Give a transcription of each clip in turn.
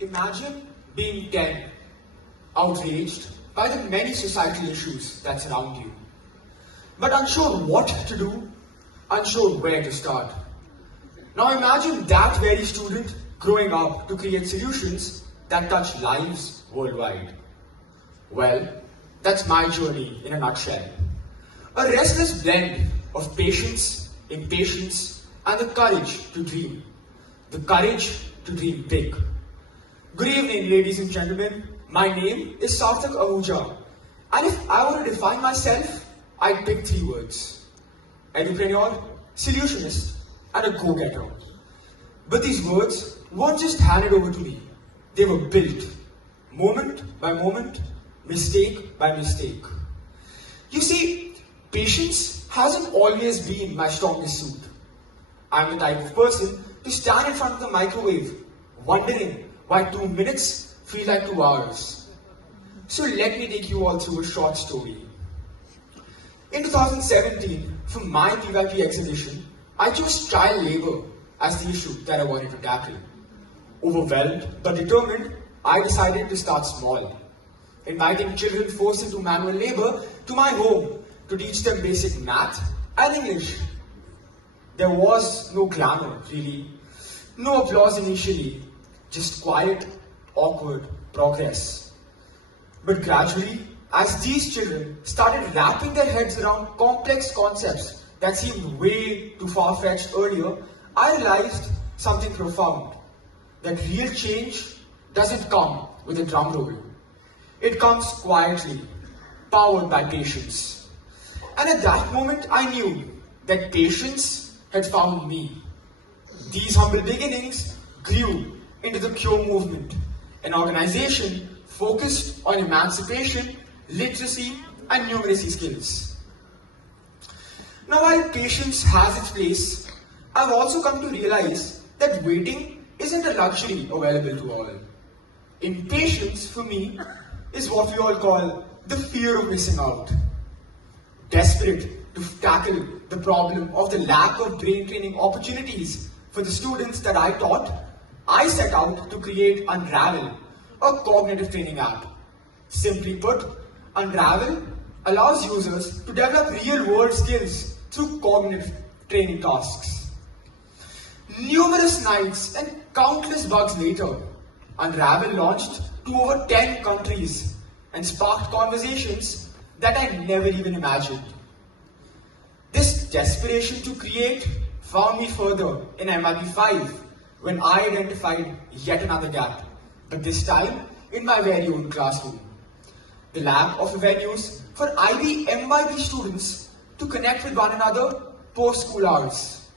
Imagine being 10, outraged by the many societal issues that surround you, but unsure what to do, unsure where to start. Now imagine that very student growing up to create solutions that touch lives worldwide. Well, that's my journey in a nutshell. A restless blend of patience, impatience, and the courage to dream. The courage to dream big. Good evening, ladies and gentlemen. My name is Sarthak Ahuja. And if I were to define myself, I'd pick three words. Entrepreneur, solutionist, and a go-getter. But these words weren't just handed over to me. They were built, moment by moment, mistake by mistake. You see, patience hasn't always been my strongest suit. I'm the type of person to stand in front of the microwave, wondering why 2 minutes feel like 2 hours. So let me take you all through a short story. In 2017, for my PYP exhibition, I chose child labor as the issue that I wanted to tackle. Overwhelmed but determined, I decided to start small, inviting children forced into manual labor to my home to teach them basic math and English. There was no glamour, really, no applause initially, just quiet, awkward progress. But gradually, as these children started wrapping their heads around complex concepts that seemed way too far-fetched earlier, I realized something profound. That real change doesn't come with a drum roll. It comes quietly, powered by patience. And at that moment, I knew that patience had found me. These humble beginnings grew into the Cure movement, an organization focused on emancipation, literacy, and numeracy skills. Now, while patience has its place, I've also come to realize that waiting isn't a luxury available to all. Impatience, for me, is what we all call the fear of missing out. Desperate to tackle the problem of the lack of brain training opportunities for the students that I taught, I set out to create Unravel, a cognitive training app. Simply put, Unravel allows users to develop real-world skills through cognitive training tasks. Numerous nights and countless bugs later, Unravel launched to over 10 countries and sparked conversations that I never even imagined. This desperation to create found me further in MIP 5 when I identified yet another gap, but this time in my very own classroom. The lack of venues for IB MYB students to connect with one another post-school hours.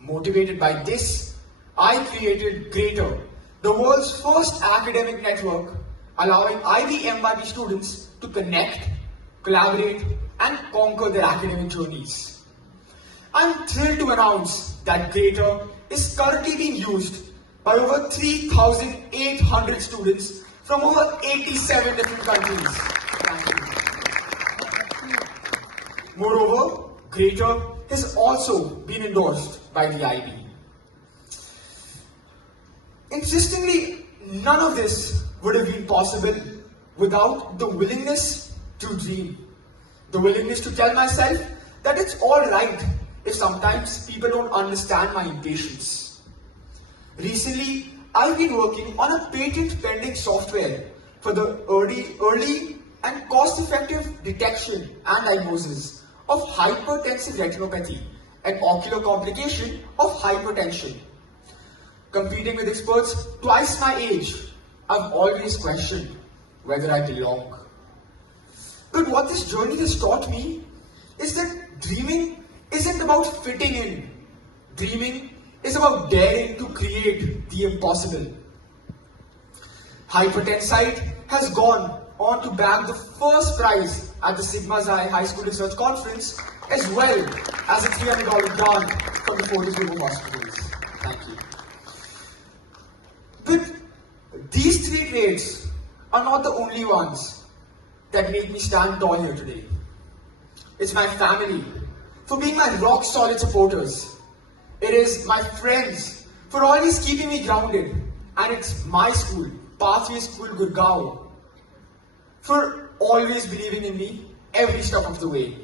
Motivated by this, I created Greater, the world's first academic network allowing IB MYB students to connect, collaborate, and conquer their academic journeys. I'm thrilled to announce that Greater is currently being used by over 3,800 students from over 87 different countries. Thank you. Moreover, Greater has also been endorsed by the IB. Interestingly, none of this would have been possible without the willingness to dream. The willingness to tell myself that it's all right if sometimes people don't understand my impatience. Recently, I've been working on a patent-pending software for the early and cost-effective detection and diagnosis of hypertensive retinopathy, an ocular complication of hypertension. Competing with experts twice my age, I've always questioned whether I belong. But what this journey has taught me is that dreaming isn't about fitting in. Dreaming is about daring to create the impossible. Hypertensite has gone on to bag the first prize at the Sigma Xi High School Research Conference, as well as a $300 grant from the Fortis Group of Hospitals. Thank you. But these three traits are not the only ones that make me stand tall here today. It's my family for being my rock-solid supporters. It is my friends for always keeping me grounded And it's my school, Pathway School Gurgaon, for always believing in me every step of the way.